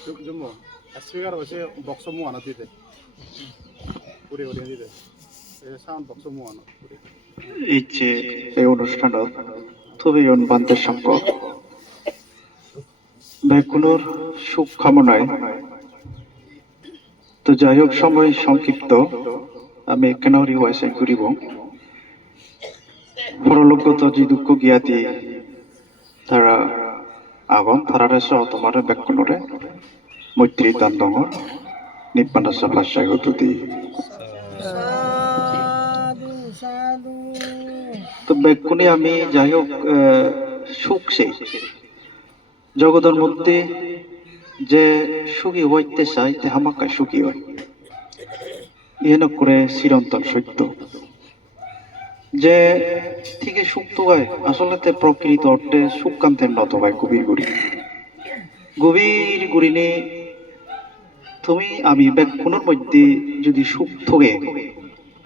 Jumbo, speaker was a box of one at it. Put it in it. Sound box of one. এই যে এই অনুষ্ঠানত খুবই অনুবান্তের সম্পদ ব্যাকুলোর সুখ কামনায় তো যাই হোক সময় সংক্ষিপ্ত আমি কেনরি ওয়াইসে করিব পরলোকগত যে দুঃখ জ্ঞাতি তারা আগম তারারে সহ তোমার ব্যাকুলরে মৈত্রী দান দঙর নিব্বানাসা ভাষায় হতুতি তো ব্যাকুনে আমি যাই হোক সুখ সেই জগতের মধ্যে যে সুখী হইতে চাই তে হামাকা সুখী হয় ইহেন করে চিরন্তন সত্য যে থেকে সুখ তো হয় আসলে প্রকৃত অর্থে সুখ কান্তের নত হয় গভীর গুড়ি নে তুমি আমি ব্যাকুনের মধ্যে যদি সুখ থগে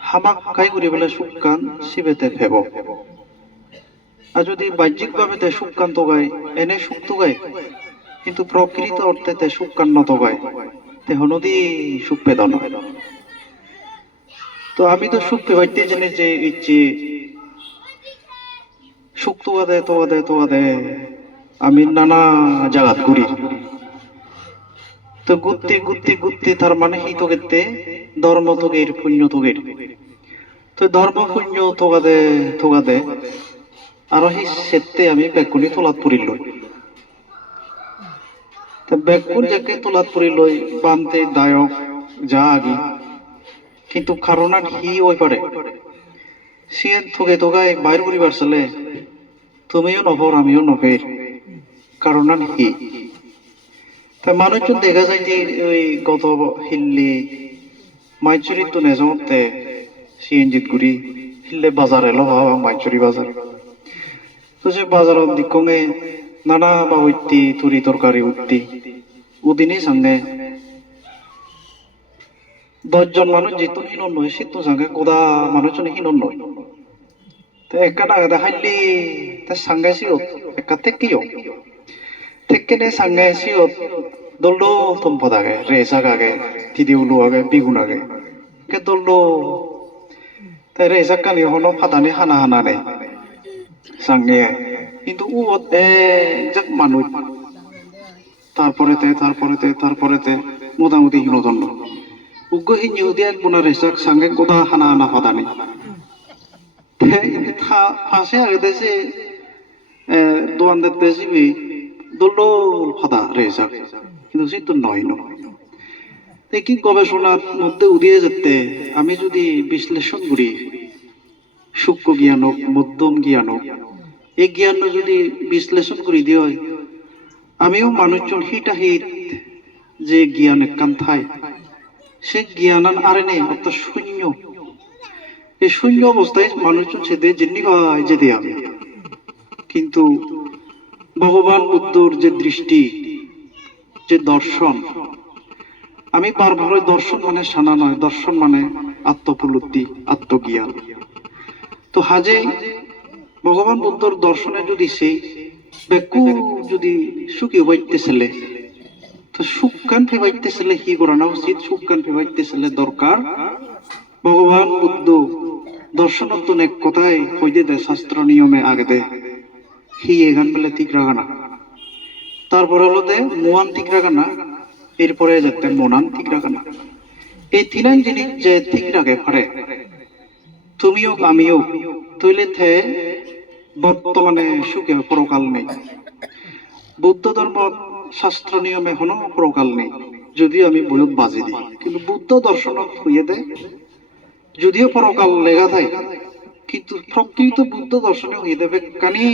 হামাক কাই করি বলে সুখ কান শিবেতে ফেব আর যদি বাহ্যিকভাবে তে সুখ কান তোগায় এনে সুখ তোগায় কিন্তু প্রকৃত অর্থে তে সুখ কান নতগায় তে হনদি সুখ পেদন হয় তো আমি তো সুখ পেবাইতে জেনে যে ইচ্ছে সুখ তোগাদে আমি নানা জায়গাত ঘুরি তো গুত্তি তার মানে হি তোগেতে ধর্ম তোগের পুণ্য তোগের তো ধর্ম পুণ্য তোগাদে আর সেই সেতে আমি বেগুনি তোলাত পড়ি লই বেগুন যাকে তোলাত পড়ি লই বানতে দায়ক যা আগি কিন্তু কারণ হি ওই পারে সে তোগায় বাইর করিবার চলে তুমিও নভর আমিও নভের কারণ হি তা মানুষজন দেখা যায় যে ওই গত হিল্লি মাইচুরি তো নেজতে সিএনজিত ঘুরি হিল্লে বাজারে লহা মাইচুরি বাজার তো সে বাজারত দিকঙে নানা বা উঠতি তুরি তরকারি উঠতি উদিনই সামনে 10 জন মানুষ যেত হিনন নয় সিদ্ধ সঙ্গে গোদা মানুষজন হিনন নয় তো একটা টাকা হাইলি তার সাঙ্গাইছিও একটা থেকেনে সাঙ্গাইছিও দলডো সম্পদ আগে রেসাক আগে তিদি উলু আগে বিগুন আগে কে দলডো তাই রেসাক কানি হনো ফাদানি হানা নেই সাঙ্গে কিন্তু ও একজাক মানুষ তারপরেতে মোটামুটি হিনদণ্ড উগ্র হিন ইহুদি এক বোনা রেসাক সাঙ্গে গোদা হানা ফাদানি ফাঁসে আগে দেশে দোয়ান দেশে দলডো ফাদা রেসাক কিন্তু সে তো নয় কি গবেষণার মধ্যে উদিয়ে যেতে আমি যদি বিশ্লেষণ করি সূক্ষ্ম জ্ঞান হোক মধ্যম জ্ঞান হোক এই জ্ঞান যদি বিশ্লেষণ করি দিয়ে আমিও মানুষজন হিটাহিত যে জ্ঞান একখান থাই সে জ্ঞান আরে নেই অর্থাৎ শূন্য এই শূন্য অবস্থায় মানুষজন সেদে যেমনি হয় যেতে আমি কিন্তু ভগবান বুদ্ধর যে দৃষ্টি যে দর্শন আমি বারবার দর্শন মানে সানা নয় দর্শন মানে আত্মোপলব্ধি আত্মজ্ঞান তো হাজে ভগবান বুদ্ধর দর্শনে যদি সেই বেকু যদি সুখী হইতেছিলে তো সুখান ফেবাইতেছিলে কি করানো উচিত সুখান ফেবাইতেছিলে দরকার ভগবান বুদ্ধ দর্শনত এক কথায় হইতে দেয় শাস্ত্র নিয়মে আগে দেয় হি এখান বেলে ঠিক রাখানা তারপরে হলো দে মোয়ান ঠিক রাখানা এরপরে যেতে মনান ঠিক রাখানা এই তিনান জিনিস যে ঠিক রাখে পারে তুমিও আমিও তৈলে থে বর্তমানে সুখে পরকাল নেই বৌদ্ধ ধর্ম শাস্ত্র নিয়মে এখনো পরকাল নেই যদিও আমি বইত বাজি দিই কিন্তু বুদ্ধ দর্শনত হইয়ে দেয় যদিও পরকাল লেখা থাকে কিন্তু প্রকৃত বুদ্ধ দর্শনে হইয়ে দেবে কানি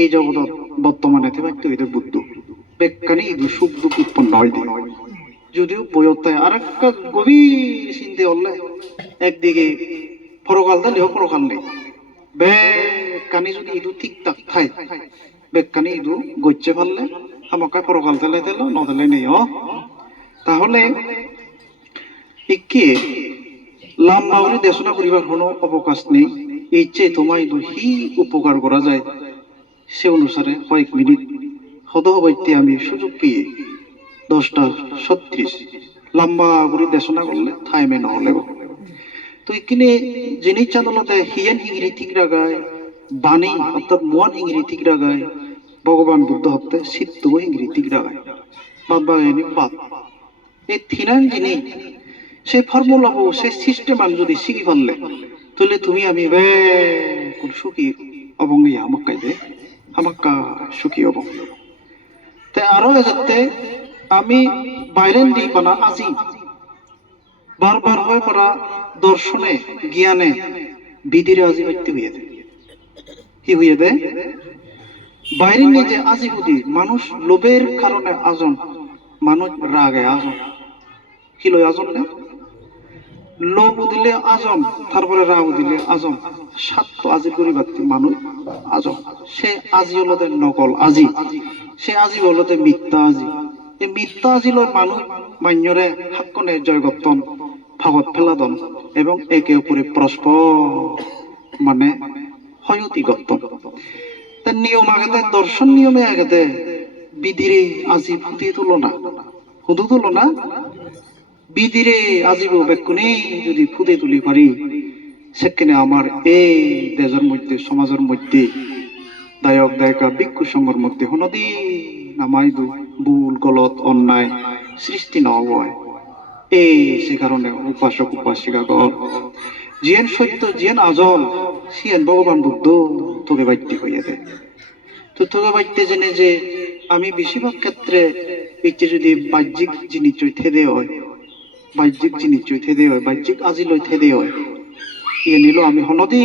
এই জগৎ বর্তমানে হইতে বুদ্ধ বেকানি সুখ দুঃখ উৎপন্ন হয় যদিও বইত আর একটা গভীর চিন্তে হলে একদিকে পরকাল দিলেও পরকাল নেই বেকানি যদি ইদু ঠিকঠাক খাই বেকানি ইদু গচ্ছে পারলে আমাকে পরকাল দিলে দিল নদিলে নেই তাহলে একে লাম্বাউরি দেশনা করিবার কোনো অবকাশ নেই ইচ্ছে তোমায় ইদু হি উপকার করা যায় সে অনুসারে কয়েক মিনিট হদহবাইতে আমি সুযোগ পেয়ে 10:36 লম্বা করে দেশনা করলে থাইমে নহলে তো এখানে যিনি চাঁদলতে হিয়েন হিংরি ঠিক রাগায় বাণী অর্থাৎ মন হিংরি ঠিক রাগায় ভগবান বুদ্ধ হতে সিদ্ধ হিংরি ঠিক রাগায় বাবা এনে বাদ এই থিনান যিনি সেই ফর্মুলা বউ সেই সিস্টেম আমি যদি শিখি পারলে তাহলে তুমি আমি কোন সুখী অবঙ্গি আমাক্কাই দে আমাক্কা সুখী অবং তাই আরো যাতে আমি বাইরেন দি বানা আজি বারবার হয়ে পড়া দর্শনে জ্ঞানে বিধিরে আজি হইতে হইয়ে দে কি হইয়ে দে বাইরে নিজে আজি বুদ্ধি মানুষ লোভের কারণে আজন মানুষ রাগে আজন কি লই আজন না লোভ দিলে আজম তারপরে রাগ দিলে আজম সাত আজির পরিবর্তে মানুষ আজম সে আজি হলতে নকল আজি সে আজি হলতে মিথ্যা আজি এই মিথ্যা আজি লয় মানুষ মান্যরে হাক্কনে জয়গতন ভাগত ফেলাদন এবং একে অপরে পরস্পর মানে হয়তি গতন তার নিয়ম আগেতে দর্শন নিয়মে আগেতে বিধিরে আজি ফুটি তুলনা হুদু তুলনা বিধিরে আজিব বেকুনে যদি ফুটে তুলি পারি সেখানে আমার এই দেশের মধ্যে সমাজের মধ্যে দায়ক দায়িকা ভিক্ষু সংঘের মধ্যে হনদি নামাইদু ভুল গলত অন্যায় সৃষ্টি নয় এই সে কারণে উপাসক উপাসিকা গল জিয়েন সত্য জিয়েন আজল সিয়েন ভগবান বুদ্ধ তোকে বাধ্য হইয়া দেয় তো তোকে বাধ্য জেনে যে আমি বেশিরভাগ ক্ষেত্রে এটি যদি বাহ্যিক জিনিস থেদে হয় বাহ্যিক জিনিস থেদে হয় বাহ্যিক আজি লই থেদে হয় ইয়ে নিল আমি হনদি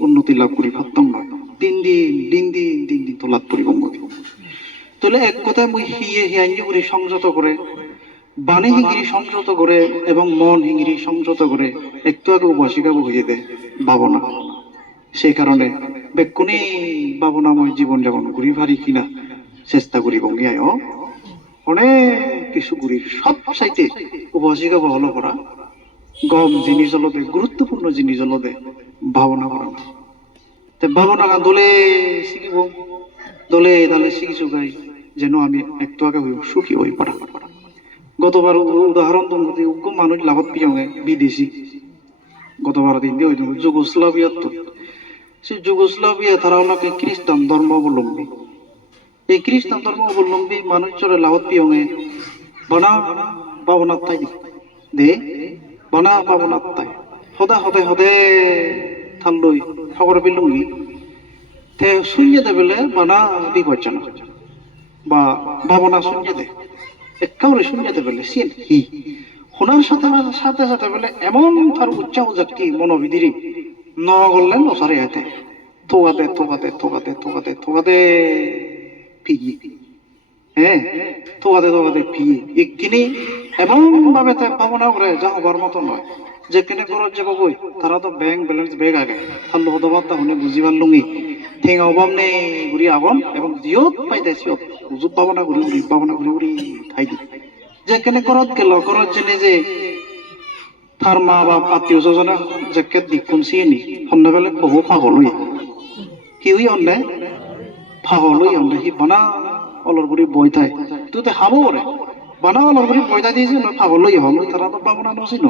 উন্নতি লাভ করি ভাবতাম না দিন দিন তো লাভ করি বঙ্গতি তাহলে এক কথায় মুই হিয়ে হিয়াঞ্জি করি সংযত করে বাণী হিঙ্গিরি সংযত করে এবং মন হিঙ্গিরি সংযত করে একটু আগে উপাসিকাবো হয়ে দেয় ভাবনা সেই কারণে বেকুনি ভাবনাময় জীবন যাপন করি পারি কিনা চেষ্টা করি বঙ্গিয়ায় অনেক কিছু করি সব সাইতে উপাসিকাবো হলো করা গম জিনিস হলতে গুরুত্বপূর্ণ জিনিস হলতে ভাবনা করা ভাবনা দলে শিখিব দলে দালে শিখিছো গাই যেন আমি একটু আগে সুখী হয়ে পড়া গতবার উদাহরণ তোমাকে উগ্র মানুষ লাভত পিয়ঙে বিদেশি গতবার দিন দিয়ে যুগোস্লাভিয়া তো সে যুগোস্লাভিয়া তারা ওনাকে খ্রিস্টান ধর্ম অবলম্বী এই খ্রিস্টান ধর্ম অবলম্বী মানুষ চলে লাভত পিয়ঙে বনা পাবনাত তাই দে বনা পাবনাত তাই হদে থালই খবর পেলুঙ্গি তে শূন্য দেবেলে বনা বিপজ্জন বা ভাবনা শূন্য দে একেবারে শুনতে পেলে সিন হি শোনার সাথে সাথে বলে এমন তার উচ্চাহ জাতি মনোবিধিরি ন করলেন নসারে হাতে থোকাতে ফিগি হ্যাঁ থোকাতে ফিগি একিনি এমন ভাবে তাই ভাবনা করে যা হবার মতো নয় যেখানে খরচ যাব বই তারা তো ব্যাংক ব্যালেন্স বেগ আগে তার হদবার তা শুনে বুঝি পারলুঙি ঠেঙা অভাব নেই ঘুরি আগন এবং জিয়ত পাইতে সিয়ত হুজুর ভাবনা ঘুরি খাই দি যেখানে করত গেল করত জেনে যে তার মা বাপ আত্মীয় স্বজনে জেকেট দিকুন চিনি সন্ধ্যাবেলা বহু পাগলই কি হই অন্যে পাগলই অন্যে সি বানা অলর ঘুরি বই থাই তুই তো হাবো রে বানা অলর ঘুরি বই থাই দিয়েছে না পাগলই হল তারা তো ভাবনা নছিল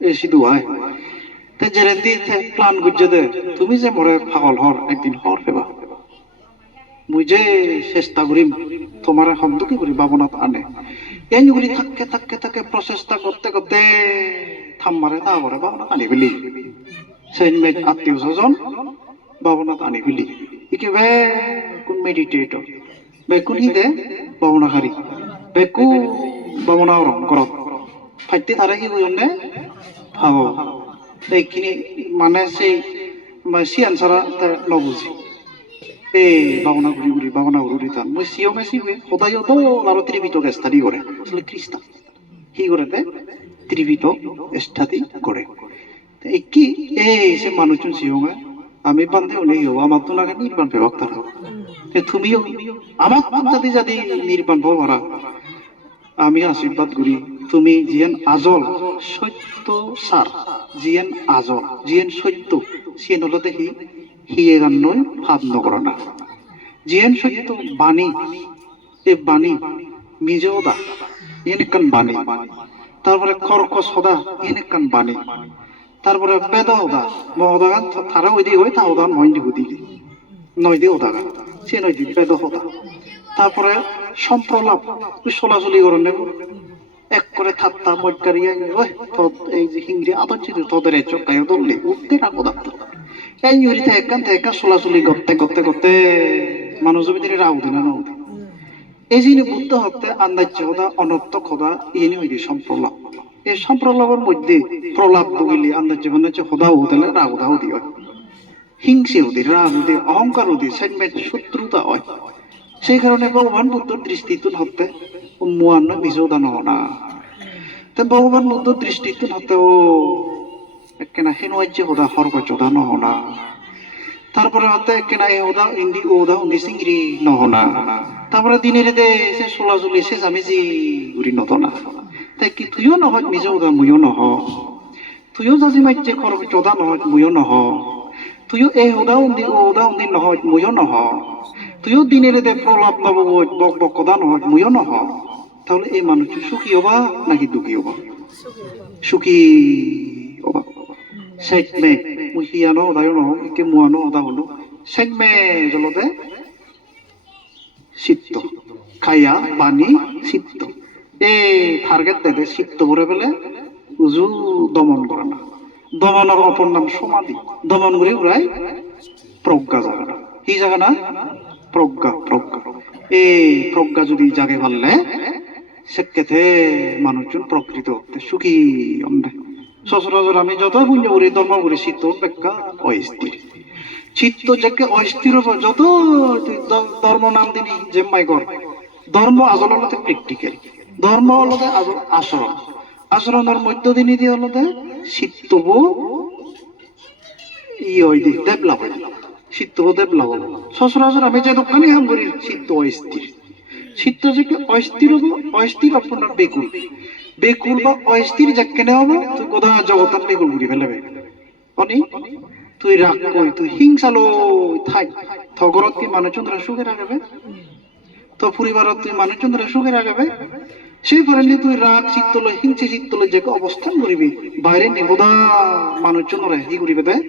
এই সিধু হয় তাই জেরেন্দি প্লান গুজে দে তুমি যে মরে পাগল হর একদিন হর পেবা মুই যে চেষ্টা করিম তোমার শব্দ কি করি ভাবনাত আনে এই করি থাকে প্রচেষ্টা করতে থাম মারে তারপরে ভাবনাত আনি ফেলি সেই আত্মীয় স্বজন ভাবনাত আনি ফেলি ইকে বে কোন মেডিটেটর বেকুন হিদে ভাবনাকারী বেকু ভাবনা রং করত ফাইতে তারা কি বুঝনে ভাব এইখিনি মানে সেই সিয়ান ছাড়া নবুঝি এই ভাবনা ঘুরি তান মই সিও মেসিবে সদায় তো আরো ত্রিবিত স্টাডি করে আসলে খ্রিস্টান কি করে ত্রিবিত স্টাডি করে কি এই সে মানুষজন সিওঙে আমি বান্ধেও নেই হবো আমার তো নাকি নির্বাণ পেবাক তারা তুমিও আমার যদি নির্বাণ পারা আমি আশীর্বাদ করি তুমি জিয়েন আজল সত্য সার জিয়েন আজল জিয়েন সত্য সিয়েন হলো দেখি হিয়ে গান নয় ভাব নকরা না জিয়েন সত্য বাণী এ বাণী মিজে ওদা এনেকান বাণী, তারপরে কর্কশ হদা এনেকান বাণী, তারপরে বেদ হদা মহদাগান তারা ওই দিকে হয় তা ওদান নয় দিকে দিকে নয় দিয়ে ওদাগান সে নয় দিকে বেদ হদা, তারপরে সম্প্রলাপ ওই চলাচলি করেন এক করে ঠাট্টা মজ্জারিয়া ওই এই যে হিংরি আদর্শিত তোদের চোখায় ধরলে উঠতে না কোদা এই ইউরিতে একান চলাচলি করতে করতে করতে মানুষ ভিতরে রাউ দিন না নদী এই যিনি বুদ্ধ হতে আন্দাজ্য হদা অনর্থক হদা ইনি হইলি সম্প্রলাপ। এই সম্প্রলাপের মধ্যে প্রলাপ বগিলি আন্দাজ্য বান্দাজ্য হদা হতেলে রাগ উদাহ দি হয়, হিংসে হদি রাগ হদি অহংকার হদি সেগমেন্ট শত্রুতা হয়। সেই কারণে ভগবান বুদ্ধর দৃষ্টিতুন হতে মুয়ান্ন বিজোদান হনা তে ভগবান বুদ্ধর দৃষ্টিতুন হতে ও একখানা হেনুয়াজ্য হদা হরগজদা নহনা, তারপরে হতে একখানা এ ওদা ইন্দি ওদা উন্দি সিংরি নহনা, তারপরে দিনের দে সে চলাচলি সে জামিজি ঘুরি নতনা তাই কি তুইও নহয় মিজে ওদা মুইও নহ, তুইও জাজি মাইজে খরগজদা নহয় মুইও নহ, তুইও এ ওদা উন্দি নহয় মুইও নহ, তুইও দিনের দে প্রলাপ নবগত বক বক কথা নহয় মুইও নহ, তাহলে এই মানুষ সুখী হবা নাকি দুঃখী হবা? সুখী হবা। সেগমে মুই হিয়ানো ওদায়ও নহ একে মুয়ানো ওদা হলো সেগমে জলতে চিত্ত খাইয়া পানি চিত্ত এই টার্গেট দেয় চিত্ত করে ফেলে উজু দমন করে না, দমনের অপর নাম সমাধি, দমন করে উড়াই প্রজ্ঞা জায়গা না কি জায়গা না প্রজ্ঞা প্রজ্ঞা এই প্রজ্ঞা যদি জাগে পারলে সেক্ষেত্রে মানুষজন প্রকৃত সুখী অন্ধে। সচরাচর আমি যত পুণ্য করি ধর্ম করি চিত্ত ব্যাখ্যা অস্থির, চিত্ত যাকে অস্থির হব যত ধর্ম নাম দিনি জেম্মাই কর, ধর্ম আসল হলতে প্র্যাকটিক্যাল, ধর্ম হলতে আচরণ, আচরণের মধ্য দিনই দিয়ে হলতে চিত্তব ডেভেলপ হয়, চিত্ত ডেভেলপ হল। সচরাচর আমি যে দোকানে হাম করি চিত্ত অস্থির, চিত্ত যাকে অস্থির হব অস্থির আপনার বেকুল, বেকুল বা অস্থির যাকে হব তুই গোদা জগতার বেকুল ঘুরি ফেলেবে অনি তুই রাগ কই তুই হিংসালো থাক থগরত কি মানুষজনরা সুখে রাখবে, তো পরিবারত তুই মানুষজনরা সুখে রাখবে, সেই পরে তুই রাগ চিত্তলয় হিংসে চিত্তলয় যে অবস্থান করিবি বাইরে নিবোধা মানুষজনরা কি করিবে দেয়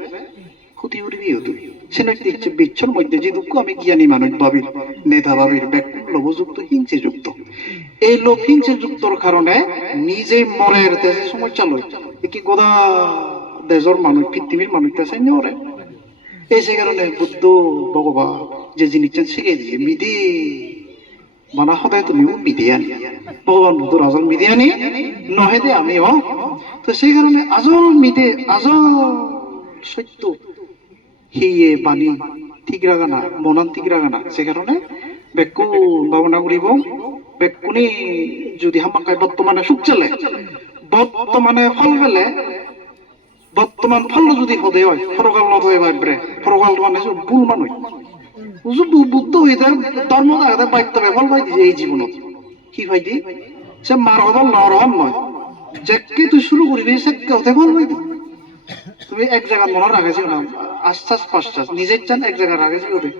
ক্ষতি করিবি তুই। সে নয় দেখছে বিচ্ছর মধ্যে যে দুঃখ আমি জ্ঞানী মানুষ ভাবির নেতা ভাবির ব্যক্তি লোভযুক্ত হিংসে যুক্ত, এই লোভ হিংসে যুক্তর কারণে নিজে মরের দেশে সমস্যা লয় কি গোদা দেশের মানুষ পৃথিবীর মানুষ দেশে মরে। এই সে কারণে বুদ্ধ ভগবান যে জিনিসটা শিখে দিয়ে মিদি মানা সদায় তুমিও মিডিয়ানি, ভগবান বুদ্ধ আজল মিডিয়ানি নহে দে আমিও, তো সেই কারণে আজল মিদে আজল সত্য হিয়ে বাণী ঠিক রাগানা মনান ঠিক রাগানা, সে কারণে বেকু ভাবনা করিব বেকুনি যদি হামাকায় বর্তমানে সুখ চলে বর্তমানে ফল পেলে বর্তমান ফল যদি হদে হয় ফরকাল নত হয়ে ভাবরে ফরকাল মানে ভুল মানুষ বুদ্ধ হয়ে যায় ধর্ম দেখাতে বাইতে ফল পাই দিছে এই জীবনত কি পাই দি সে মার হদল নরহন নয় যেকে তুই শুরু করবি সে হতে ফল পাই দি। তুমি এক জায়গা মনে রাখেছি না আশ্বাস পাশ্বাস নিজের চান এক জায়গায় রাখেছি ওদের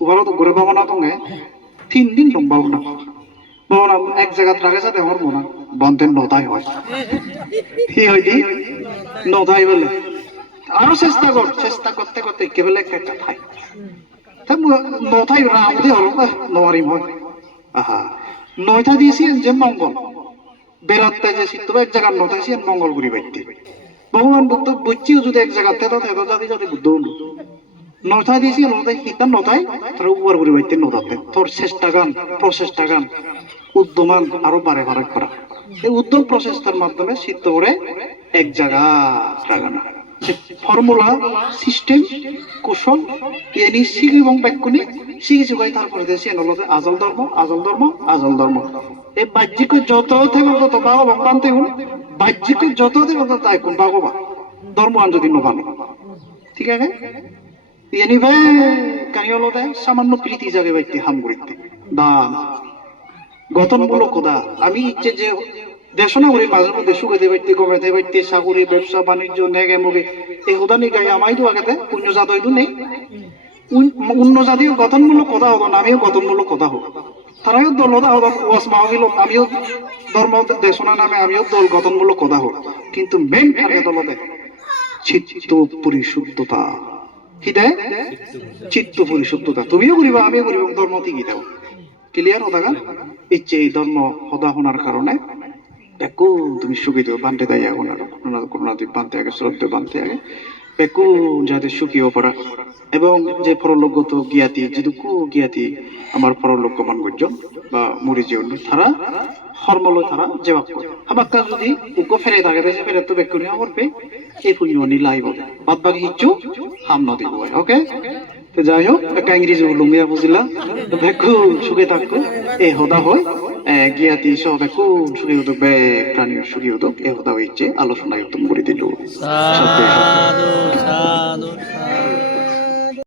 ওভারও তো ঘুরে পাবো না তোকে 3 দিন লম্বাও না বাবা এক জায়গা রাখেছে আমার মনে বন্ধের নদাই হয় কি হয় দি নদাই বলে আরো চেষ্টা কর, চেষ্টা করতে করতে কেবল একটা ঠাই নথাই রাম দিয়ে হলো নরিম হয় আহা নয়টা দিয়েছি যে মঙ্গল বেড়াতে যে শীত এক জায়গার নথাইছি মঙ্গল ঘুরি বাইতে ভগবান বুদ্ধ বুঝছিও যদি এক জায়গা তেতো তেতো যাদি যাদি বুদ্ধ হলো নথাই দিয়েছি নথাই শীতার নথাই তোর উপর ঘুরি বাইতে নথাতে তোর চেষ্টা গান প্রচেষ্টা গান উদ্যমান আরো বারে বারে করা, এই উদ্যম প্রচেষ্টার মাধ্যমে সিদ্ধ করে এক জায়গা লাগানো ফর্মুলা সিস্টেম কৌশল এনি শিখ এবং ব্যাকুনি শিখেছি ভাই তারপরে দেশে নলতে আজল ধর্ম আজল ধর্ম আজল ধর্ম এই বাহ্যিক যত থেকে তত ভগবান বানতে হন বাহ্যিক যত থেকে তত তাই কোন ভগবান ধর্ম আন যদি নবানে ঠিক আছে এনি ভাই কানিয়লতে সামান্য প্রীতি জাগে বাইতে হাম করিতে দান গঠনমূলক কথা আমি ইচ্ছে যে দেশনা করি মাঝে মধ্যে সুখে বাইতে গমেতে বাইতে চাকরি ব্যবসা বাণিজ্য নেগে মুগে এই হুদানি গাই আমাইতো আগেতে পুণ্য জাত হইতো নেই অন্য জাতীয় গঠনমূলক কথা হতো না আমিও গঠনমূলক কথা হোক তারাও দল ওয়াস মাহবিল আমিও ধর্ম দেশনা নামে আমিও দল গঠনমূলক কথা হোক কিন্তু মেন টার্গেট হলো চিত্ত পরিশুদ্ধতা কি দেয় চিত্ত পরিশুদ্ধতা তুমিও করিবা আমিও করিব ধর্ম ঠিকই দেও ক্লিয়ার হতা গান ইচ্ছে এই ধর্ম হদা হনার কারণে বেকু তুমি সুখী দেও বানতে দেয় করোনা দ্বীপ বানতে আগে শ্রদ্ধে বানতে আগে বেকু যাতে সুখীও পড়া এবং যে পরলোকগত জ্ঞাতি যেটুকু জ্ঞাতি আমার পরলোক মান গর্জন বা মরি জীবন তারা হরমল তারা জবাব করে আমাকে যদি উগ্র ফেরে থাকে দেশে ফেরে তো বেকুনি আমার পে এই পুণ্য লাইব বাদ বাকি কিচ্ছু হাম নদীব ওকে তো যাই হোক একটা ইংরেজি লুমিয়া বুঝিলা বেকু সুখে থাকো এই হদা হয় জ্ঞাতি সব বেকু সুখী উদক বে প্রাণী সুখী উদক এই হদা হয়েছে আলোচনায় উত্তম করে দিল সাধু সাধু